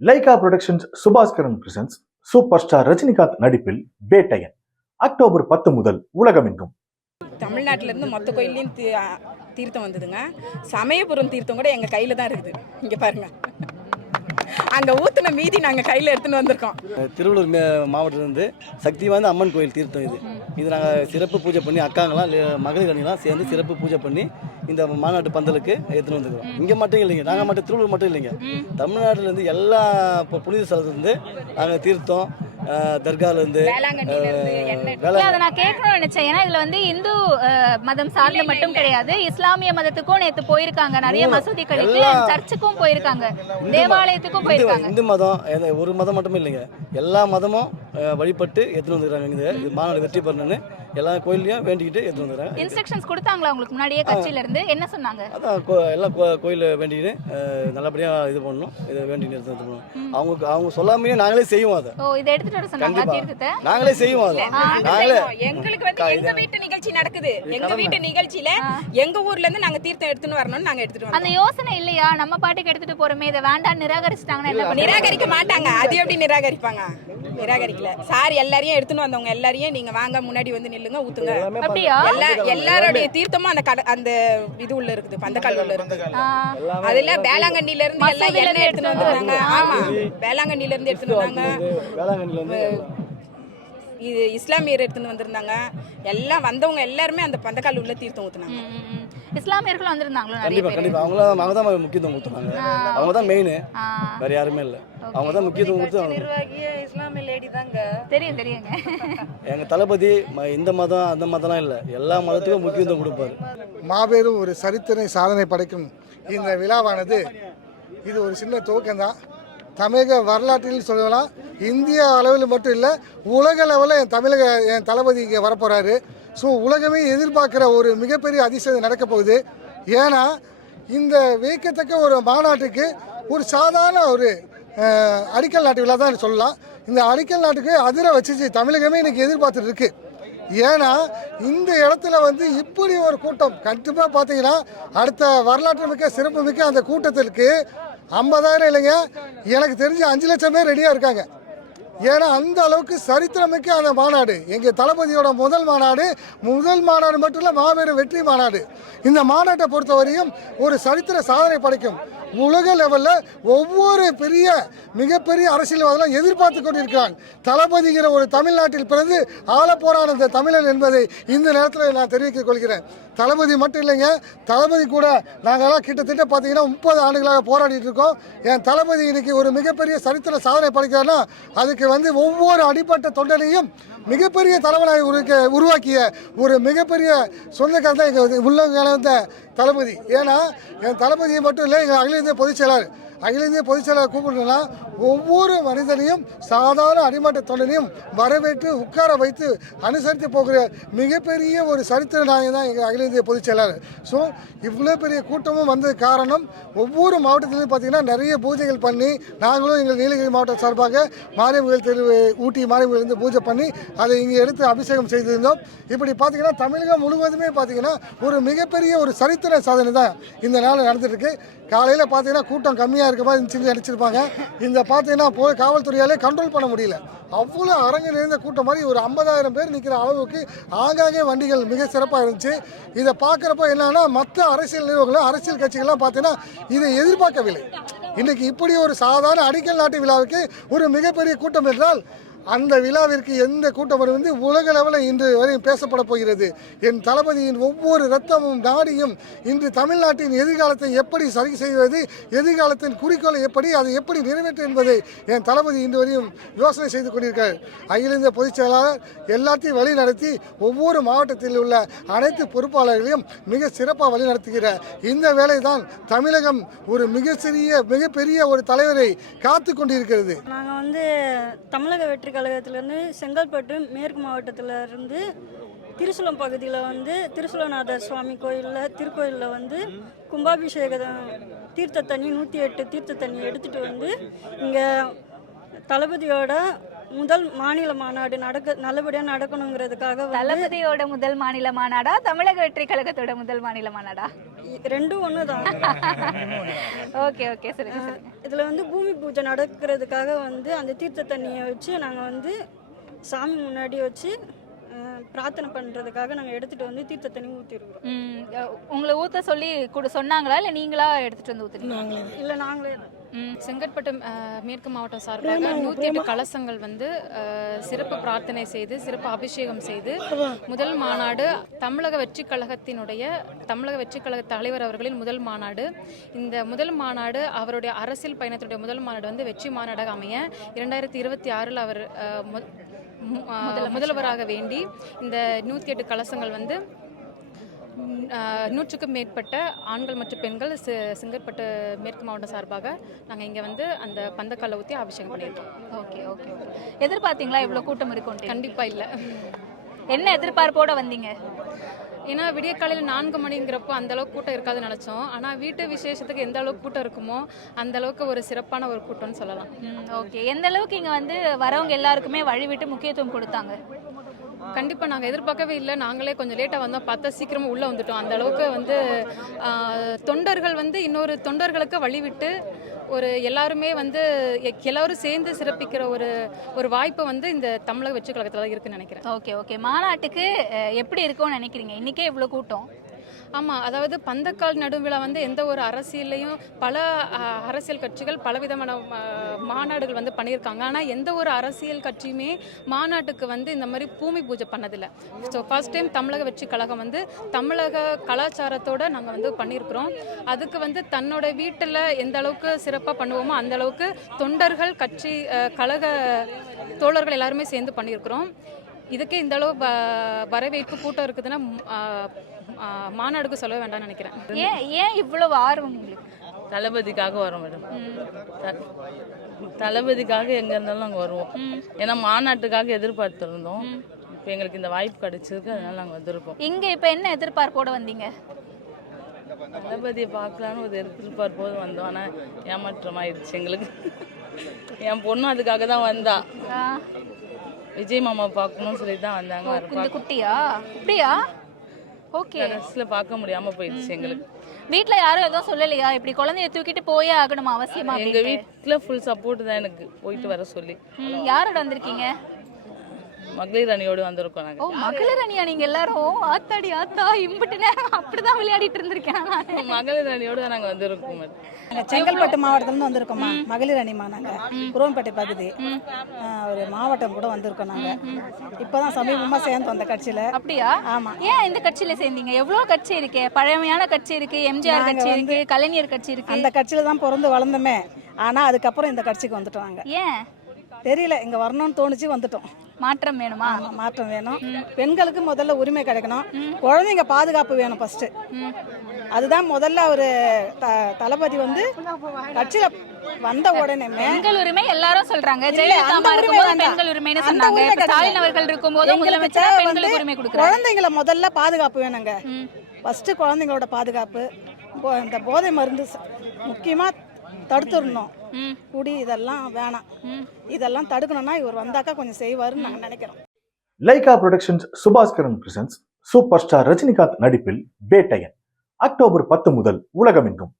Lyca productions Subaskaran presents super star Rajinikanth நடிப்பில் Vettaiyan. October பத்து முதல் உலகமெங்கும். தமிழ்நாட்டிலேருந்து மொத்த கோயில்லையும் தீ- தீர்த்தம் வந்ததுங்க. சமயபுரம் தீர்த்தம் கூட எங்கள் கையில் தான் இருக்குது. இங்கே பாருங்க. அங்கே ஊற்றுன மீதி நாங்கள் கையில் எடுத்துன்னு வந்திருக்கோம். திருவள்ளூர் மாவட்டத்திலிருந்து சக்தி வாய்ந்த அம்மன் கோயில் தீர்த்தம் இது. இது நாங்கள் சிறப்பு பூஜை பண்ணி அக்காங்களாம் மகளிர் அணிலாம் சேர்ந்து சிறப்பு பூஜை பண்ணி இந்த மாநாட்டு பந்தலுக்கு எடுத்துன்னு வந்துக்கிறோம் இங்கே மட்டும் இல்லைங்க. நாங்கள் மட்டும் திருவள்ளூர் மட்டும் இல்லைங்க. தமிழ்நாட்டிலேருந்து எல்லா புனித ஸ்தலத்துலேருந்து நாங்கள் தீர்த்தம் தர்காலேருந்து நான் கேட்கணும்னு நினைச்சேன். ஏன்னா இதுல வந்து இந்து மதம் சார்ந்து மட்டும் கிடையாது. இஸ்லாமிய மதத்துக்கும் நேத்து போயிருக்காங்க. நிறைய மசூதிகளுக்கு சர்ச்சுக்கும் போயிருக்காங்க. தேவாலயத்துக்கும் போயிருக்காங்க. இந்து மதம் ஒரு மதம் மட்டுமே இல்லைங்க. எல்லா மதமும் வழிபட்டு எடுத்துன்னு வந்துக்கிறாங்க இந்த இது மாநாடு வெற்றி பெறணும்னு. எல்லா கோயில்லையும் வேண்டிக்கிட்டு எடுத்துன்னு வந்துக்கிறாங்க இன்ஸ்ட்ரக்ஷன்ஸ் கொடுத்தாங்களா உங்களுக்கு முன்னாடியே கட்சியில இருந்து என்ன சொன்னாங்க? அதான் கோ எல்லா கோ கோயில் வேண்டிக்கின்னு அஹ், நல்லபடியாக இது பண்ணணும். இதை வேண்டிக்கின்னு எடுத்து வந்துக்கணும் அவங்க அவங்க சொல்லாமையே நாங்களே செய்வோம் அதை. ஓ இதை எடுத்துட்டு வர சொன்னாங்களா கண்டிப்பா. தீர்த்தத்தை? நாங்களே செய்வோம் அதை. நாங்களே எங்களுக்கு வந்து எங்க வீட்டு நிகழ்ச்சி நடக்குது. எங்க வீட்டு நிகழ்ச்சியில எங்க ஊர்ல இருந்து நாங்க தீர்த்தம் எடுத்துன்னு வரணும்னு நாங்க எடுத்துட்டு அந்த வந்தோம் யோசனை இல்லையா? நம்ம பாட்டுக்கு எடுத்துட்டு போறோமே இதை வேண்டாம் நிராகரிச்சிட்டாங்கன்னா என்ன? நிராகரிக்க மாட்டாங்க. அது எப்படி நிராகரிப்பாங்க? நிராகரிக்கல. சார் எல்லாரையும் எடுத்துன்னு வந்தவங்க எல்லாரையும் நீங்க வாங்க முன்னாடி வந்து நில்லுங்க ஊத்துங்க. அப்படியா? எல்லா எல்லாரோடைய தீர்த்தமும் அந்த கட அந்த இது உள்ள இருக்குது பந்தக்கால் உள்ள இருக்குது. அதுல வேளாங்கண்ணில இருந்து எல்லாம் எண்ணெய் எடுத்துன்னு வந்தாங்க ஆமா. வேளாங்கண்ணில இருந்து எடுத்துன்னு வந்தாங்க. வேளாங்கண்ணில வந்து இது இஸ்லாமியர் எடுத்துன்னு வந்திருந்தாங்க. எல்லாம் வந்தவங்க எல்லாருமே அந்த பந்தக்கால் உள்ள தீர்த்தம் ஊத்துனாங்க. இஸ்லாமியர்களும் வந்திருந்தாங்களோ நிறைய கண்டிப்பா பேர்? கண்டிப்பா. அவங்கள அவங்க தான் முக்கியத்துவம் கொடுத்துறாங்க அவங்க தான் மெயின் வேற யாருமே இல்லை. அவங்க தான் முக்கியத்துவம் கொடுத்து அவங்க- தெரியும் தெரியுங்க. எங்க தளபதி ம- இந்த மதம் அந்த மதம்லாம் இல்லை. எல்லா மதத்துக்கும் முக்கியத்துவம் கொடுப்பாரு. மாபெரும் ஒரு சரித்திர சாதனை படைக்கும் இந்த விழாவானது. இது ஒரு சின்ன துவக்கம்தான். தமிழக வரலாற்றில் சொல்லலாம் இந்திய அளவில் மட்டும் இல்லை உலக லெவலில் என் தமிழக என் தளபதி இங்கே வரப்போகிறாரு ஸோ உலகமே எதிர்பார்க்குற ஒரு மிகப்பெரிய அதிசயம் நடக்க போகுது. ஏன்னா இந்த வியக்கத்தக்க ஒரு மாநாட்டுக்கு ஒரு சாதாரண ஒரு அடிக்கல் நாட்டு விழா தான் சொல்லலாம். இந்த அடிக்கல் நாட்டுக்கு அதிர வச்சிச்சு தமிழகமே இன்னைக்கு எதிர்பார்த்துட்டு இருக்கு. ஏன்னா இந்த இடத்துல வந்து இப்படி ஒரு கூட்டம் கண்டிப்பாக பார்த்தீங்கன்னா அடுத்த வரலாற்று மிக்க சிறப்பு மிக்க அந்த கூட்டத்திற்கு ஐம்பதாயிரம் இல்லைங்க எனக்கு தெரிஞ்சு அஞ்சு லட்சம் பேர் ரெடியாக இருக்காங்க. ஏன்னா அந்த அளவுக்கு சரித்திரமிக்க அந்த மாநாடு. எங்கள் தளபதியோட முதல் மாநாடு முதல் மாநாடு மட்டும் இல்லை மாபெரும் வெற்றி மாநாடு. இந்த மாநாட்டை பொறுத்தவரையும் ஒரு சரித்திர சாதனை படைக்கும். உலக லெவலில் ஒவ்வொரு பெரிய மிகப்பெரிய அரசியல்வாதிகளும் எதிர்பார்த்து கொண்டிருக்கிறான். தளபதிங்கிற ஒரு தமிழ்நாட்டில் பிறந்து ஆள போரான தமிழன் என்பதை இந்த நேரத்தில் நான் தெரிவித்துக் கொள்கிறேன். தளபதி மட்டும் இல்லைங்க தளபதி கூட நாங்கள்லாம் கிட்டத்தட்ட பார்த்தீங்கன்னா முப்பது ஆண்டுகளாக போராடிட்டு இருக்கோம். என் தளபதி இன்னைக்கு ஒரு மிகப்பெரிய சரித்திர சாதனை படைக்கிறார்னா அதுக்கு வந்து ஒவ்வொரு அடிப்பட்ட தொண்டனையும் மிகப்பெரிய தலைவனை உருக்க உருவாக்கிய ஒரு மிகப்பெரிய சொந்தக்காரர் தான் எங்கள் உள்ள கலந்த தளபதி. ஏன்னா என் தளபதியை மட்டும் இல்லை எங்கள் அகில இந்திய பொதுச் செயலாளர் அகில இந்திய பொதுச் செயலாளர் ஒவ்வொரு மனிதனையும் சாதாரண அடிமட்ட தொண்டனையும் வரவேற்று உட்கார வைத்து அனுசரித்து போகிற மிகப்பெரிய ஒரு சரித்திர நாயகம் தான் எங்கள் அகில இந்திய பொதுச் செயலாளர். ஸோ இவ்வளோ பெரிய கூட்டமும் வந்தது காரணம் ஒவ்வொரு மாவட்டத்திலையும் பார்த்தீங்கன்னா நிறைய பூஜைகள் பண்ணி நாங்களும் எங்கள் நீலகிரி மாவட்டம் சார்பாக மாரியம்மன் தெரு ஊட்டி மாரியம்மன் பூஜை பண்ணி அதை இங்கே எடுத்து அபிஷேகம் செய்திருந்தோம். இப்படி பார்த்தீங்கன்னா தமிழகம் முழுவதுமே பார்த்தீங்கன்னா ஒரு மிகப்பெரிய ஒரு சரித்திர சாதனை தான் இந்த நாள் நடந்துட்டுருக்கு. காலையில் பார்த்தீங்கன்னா கூட்டம் கம்மியாக இருக்க மாதிரி சொல்லி அடிச்சிருப்பாங்க இந்த பார்த்தீங்கன்னா போய் காவல்துறையாலே கண்ட்ரோல் பண்ண முடியல. அவ்வளோ அரங்கு நிறைந்த கூட்டம் மாதிரி ஒரு ஐம்பதாயிரம் பேர் நிற்கிற அளவுக்கு ஆங்காங்கே வண்டிகள் மிக சிறப்பாக இருந்துச்சு. இதை பார்க்குறப்ப என்னன்னா மற்ற அரசியல் நிறுவனங்களும் அரசியல் கட்சிகள்லாம் பார்த்தீங்கன்னா இதை எதிர்பார்க்கவில்லை. இன்றைக்கி இப்படி ஒரு சாதாரண அடிக்கல் நாட்டு விழாவுக்கு ஒரு மிகப்பெரிய கூட்டம் என்றால் அந்த விழாவிற்கு எந்த கூட்டம் வந்து உலக லெவலில் இன்று வரை பேசப்பட போகிறது. என் தளபதியின் ஒவ்வொரு ரத்தமும் நாடியும் இன்று தமிழ்நாட்டின் எதிர்காலத்தை எப்படி சரி செய்வது? எதிர்காலத்தின் குறிக்கோளை எப்படி அதை எப்படி நிறைவேற்ற என்பதை என் தளபதி இன்று வரையும் யோசனை செய்து கொண்டிருக்கிறார். அகில இந்திய பொதுச் செயலாளர் எல்லாத்தையும் வழி நடத்தி ஒவ்வொரு மாவட்டத்தில் உள்ள அனைத்து பொறுப்பாளர்களையும் மிக சிறப்பாக வழி நடத்துகிற இந்த வேலை தான் தமிழகம் ஒரு மிகச்சிறிய மிகப்பெரிய ஒரு தலைவரை காத்து கொண்டிருக்கிறது. நாங்கள் வந்து தமிழக வெற்றி பல்கலைக்கழகத்திலேருந்து செங்கல்பட்டு மேற்கு மாவட்டத்தில் இருந்து திருசுலம் பகுதியில் வந்து திருசுலநாதர் சுவாமி கோயிலில் திருக்கோயிலில் வந்து கும்பாபிஷேக தீர்த்த தண்ணி நூற்றி எட்டு தீர்த்த தண்ணி எடுத்துகிட்டு வந்து இங்கே தளபதியோட முதல் மாநில மாநாடு நடக்க நல்லபடியாக நடக்கணுங்கிறதுக்காக தளபதியோட முதல் மாநில மாநாடா தமிழக வெற்றி கழகத்தோட முதல் மாநில மாநாடா? ரெண்டும் ஒன்று தான் ஓகே ஓகே. சொல்லுங்க சொல்லுங்க. இதில் வந்து பூமி பூஜை நடக்கிறதுக்காக வந்து அந்த தீர்த்த தண்ணியை வச்சு நாங்கள் வந்து சாமி முன்னாடி வச்சு பிரார்த்தனை பண்ணுறதுக்காக நாங்கள் எடுத்துகிட்டு வந்து தீர்த்த தண்ணி ஊற்றிருக்கிறோம் உங்களை ஊத்த சொல்லி கூட சொன்னாங்களா? இல்ல நீங்களா எடுத்துட்டு வந்து ஊத்துறீங்க இல்லை நாங்களே செங்கற்பட்டு மேற்கு மாவட்டம் சார்பாக நூற்றி எட்டு கலசங்கள் வந்து சிறப்பு பிரார்த்தனை செய்து சிறப்பு அபிஷேகம் செய்து முதல் மாநாடு தமிழக வெற்றி கழகத்தினுடைய தமிழக வெற்றி கழக தலைவர் அவர்களின் முதல் மாநாடு. இந்த முதல் மாநாடு அவருடைய அரசியல் பயணத்தினுடைய முதல் மாநாடு வந்து வெற்றி மாநாடாக அமைய இரண்டாயிரத்தி இருபத்தி ஆறில் அவர் முதல்வராக வேண்டி இந்த நூற்றி எட்டு கலசங்கள் வந்து நூற்றுக்கும் மேற்பட்ட ஆண்கள் மற்றும் பெண்கள் செங்கற்பட்டு மேற்கு மாவட்டம் சார்பாக நாங்கள் இங்கே வந்து அந்த பந்தக்கால ஊற்றி அபிஷேகம் பண்ணியிருக்கோம். ஓகே ஓகே எதிர்பார்த்தீங்களா இவ்வளவு கூட்டம் இருக்கும் கண்டிப்பாக இல்லை. என்ன எதிர்பார்ப்போட வந்தீங்க? ஏன்னா விடிய காலையில் நான்கு மணிங்கிறப்போ அந்த அளவுக்கு கூட்டம் இருக்காதுன்னு நினச்சோம். ஆனால் வீட்டு விசேஷத்துக்கு எந்த அளவுக்கு கூட்டம் இருக்குமோ அந்த அளவுக்கு ஒரு சிறப்பான ஒரு கூட்டம்னு சொல்லலாம். ஓகே. எந்த அளவுக்கு இங்க வந்து வரவங்க எல்லாருக்குமே வழி விட்டு முக்கியத்துவம் கொடுத்தாங்க? கண்டிப்பாக நாங்கள் எதிர்பார்க்கவே இல்லை. நாங்களே கொஞ்சம் லேட்டாக வந்தோம். பார்த்தா சீக்கிரமாக உள்ளே வந்துட்டோம். அந்த அளவுக்கு வந்து தொண்டர்கள் வந்து இன்னொரு தொண்டர்களுக்கு வழிவிட்டு ஒரு எல்லாருமே வந்து எல்லாரும் சேர்ந்து சிறப்பிக்கிற ஒரு ஒரு வாய்ப்பு வந்து இந்த தமிழக வெற்றி கழகத்தில் தான் இருக்குன்னு நினைக்கிறேன். Okay okay. மாநாட்டுக்கு எப்படி இருக்கும்னு நினைக்கிறீங்க? இன்னைக்கே இவ்வளவு கூட்டம். ஆமாம் அதாவது பந்தக்கால் நடுவிழா வந்து எந்த ஒரு அரசியல்லையும் பல அரசியல் கட்சிகள் பலவிதமான மாநாடுகள் வந்து பண்ணியிருக்காங்க. ஆனால் எந்த ஒரு அரசியல் கட்சியுமே மாநாட்டுக்கு வந்து இந்த மாதிரி பூமி பூஜை பண்ணதில்லை. ஸோ ஃபர்ஸ்ட் டைம் தமிழக வெற்றி கழகம் வந்து தமிழக கலாச்சாரத்தோட நாங்கள் வந்து பண்ணியிருக்கிறோம். அதுக்கு வந்து தன்னோட வீட்டில் எந்த அளவுக்கு சிறப்பாக பண்ணுவோமோ அந்த அளவுக்கு தொண்டர்கள் கட்சி கழக தோழர்கள் எல்லாருமே சேர்ந்து பண்ணியிருக்கிறோம். இதுக்கே இந்த அளவு வரவேற்பு கூட்டம் இருக்குதுன்னா மாநாடுக்கு சொல்ல வேண்டாம்னு நினைக்கிறேன். ஏன் ஏன் இவ்வளவு ஆர்வம் உங்களுக்கு? தளபதிக்காக வரோம் மேடம். த- தளபதிக்காக எங்க இருந்தாலும் நாங்கள் வருவோம். ஏன்னா மாநாட்டுக்காக எதிர்பார்த்துருந்தோம். இப்போ எங்களுக்கு இந்த வாய்ப்பு கிடைச்சிருக்கு அதனால நாங்கள் வந்திருக்கோம். இங்க இப்ப என்ன எதிர்பார்ப்போட வந்தீங்க? தளபதியை பார்க்கலான்னு ஒரு எதிர்பார்ப்போது வந்தோம். ஆனால் ஏமாற்றம் ஆயிடுச்சு எங்களுக்கு. என் பொண்ணும் அதுக்காக தான் வந்தா. விஜய் மாமா பார்க்கணும்னு சொல்லி தான் வந்தாங்க இந்த குட்டியா? அப்படியா? ஓகே. ட்ரெஸ்ஸில் பார்க்க முடியாமல் போயிடுச்சு எங்களுக்கு. வீட்ல யாரும் எதுவும் சொல்லலையா? இப்படி குழந்தைய தூக்கிட்டு போயே ஆகணுமா அவசியமா அப்படின்ட்டு? வீட்டில் ஃபுல் சப்போர்ட் தான் எனக்கு போயிட்டு வர சொல்லி. யாரோட வந்திருக்கீங்க? மகளிர் அணியோடு வந்திருக்கோம் ஓ நாங்கள் மகளிர் அணியா நீங்க எல்லாரும்? ஆத்தாடி ஆத்தா இம்புட்டு நேரம் அப்படிதான் விளையாடிட்டு இருந்திருக்கேன். மகளிர் அணியோடு நாங்கள் வந்திருக்கோம் செங்கல்பட்டு மாவட்டத்துலேருந்து வந்திருக்கோம்மா. மகளிர் அணிமா நாங்கள் குரோம்பேட்டை பகுதி. ஒரு மாவட்டம் கூட வந்திருக்கோம் நாங்கள் இப்போ தான் சமீபமாக சேர்ந்து வந்த கட்சியில். அப்படியா? ஆமா. ஏன் இந்த கட்சியில சேர்ந்தீங்க? எவ்வளவு கட்சி இருக்கே? பழமையான கட்சி இருக்கு எம்ஜிஆர் நாங்க கட்சி இருக்கு கலைஞர் கட்சி இருக்கு. அந்த கட்சியில் தான் பிறந்து வளர்ந்தோமே. ஆனால் அதுக்கப்புறம் இந்த கட்சிக்கு வந்துட்டோம் நாங்கள் ஏன்? தெரியல. இங்கே வரணும்னு தோணுச்சு வந்துட்டோம். மாற்றம் வேணுமா? மாற்றம் வேணும். பெண்களுக்கு முதல்ல உரிமை கிடைக்கணும். குழந்தைங்க பாதுகாப்பு வேணும் ஃபர்ஸ்ட் அதுதான் முதல்ல ஒரு தளபதி வந்து கட்சியில் வந்த உடனே பெண்கள் உரிமை எல்லாரும் சொல்றாங்க. ஜெயலலிதா இருக்கும்போது. பெண்கள் உரிமைன்னு சொன்னாங்க. ஸ்டாலின். அவர்கள் இருக்கும்போது முதலமைச்சர் பெண்களுக்கு உரிமை கொடுக்குறாங்க குழந்தைங்கள முதல்ல பாதுகாப்பு வேணுங்க. ஃபர்ஸ்ட் குழந்தைங்களோட பாதுகாப்பு இந்த போதை மருந்து ச- முக்கியமா தடுத்துடணும். குடி இதெல்லாம் வேணாம். இதெல்லாம் தடுக்கணும்னா இவர் வந்தாக்கா கொஞ்சம் செய்வாருன்னு நாங்கள் நினைக்கிறோம். Lyca productions Subaskaran presents super star Rajinikanth நடிப்பில் பேட்டையன் அக்டோபர் பத்து முதல் உலகமெங்கும்.